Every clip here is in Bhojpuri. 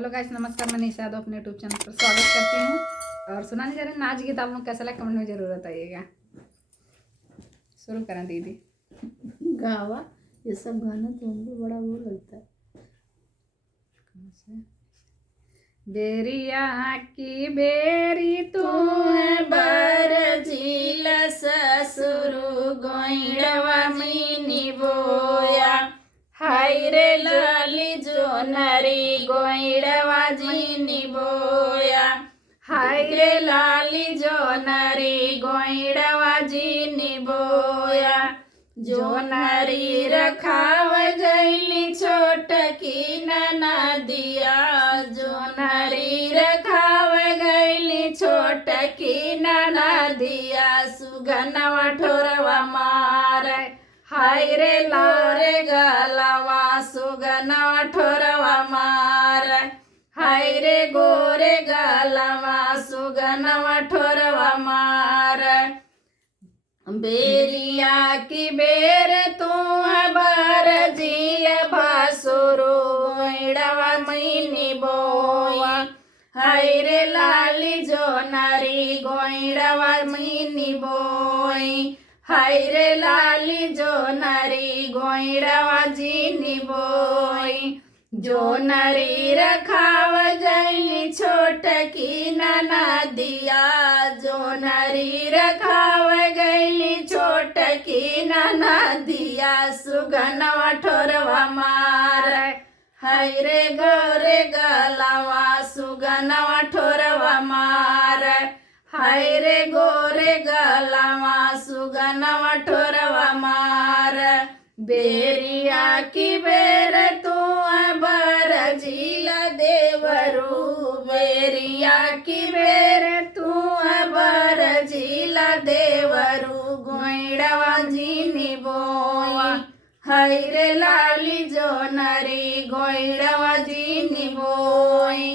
हेलो गाइस, नमस्कार। मैं निशा यादव अपने यूट्यूब चैनल पर स्वागत करती हूँ। और सुनाने जा रहे हैं नाच गीत। आप लोग कैसा लगा कमेंट में जरूर बताइएगा। शुरू करें दीदी। गावा ये सब गाना तो हमको बड़ा वो लगता है। बेरिया की बेरी तू है बर झील ससुरु गोइड़वा मिनी बोया हाय रे लाली जो नरी गोइड़वा जीनी बोया हाय रे लाली जो नरी गोइड़वा जीनी बोया जो नरी रखाव गईली छोट की नदिया जो नरी रखाव गईली छोट की नदिया सुगनवा ठोरवा मार हाय रे लोरे गलवा सुगनवा ठोरवा मार हाय रे गोरे गलवा सुगनवा ठोरवा मार बेरिया की बेर तू बर जिया भासुरु गोइड़वा मिनी बोया हाय रे लाली जो नरी गोइड़वा मिनी बोई हाय रे लाली जो नरी गोइड़वा जीनी बोई जो नरी रखाव गईली छोट की नदिया जो नरी रखाव गईली छोट की नदिया सुगनवा ठोरवा मार हाय रे गोरे गलवा सुगनवा ठोरवा मार हाय रे गोरे गलवा सुगनवा ठोरवा मार बेरिया की बेर तू बर झीला देवरू बेरिया की बेर तू बर झीला देवरू गोइड़वा जीनी बोया हाय रे लाली जो नरी गोइड़वा जीनी बोई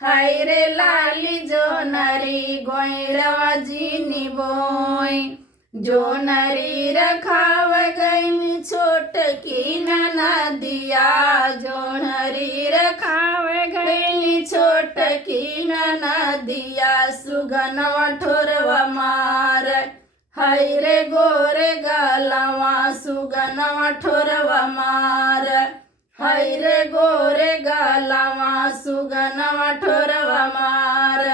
हाय रे लाली जो नरी गोइड़वा जीनी बोई जो नरी रखाव गईली छोट की नदिया जो नरी रखाव गईली छोट की नदिया सुगनवा ठोरवा मार हाय रे गोरे गलवा सुगनवा ठोरवा मार हाय रे गोरे गलवा सुगनवा ठोरवा मार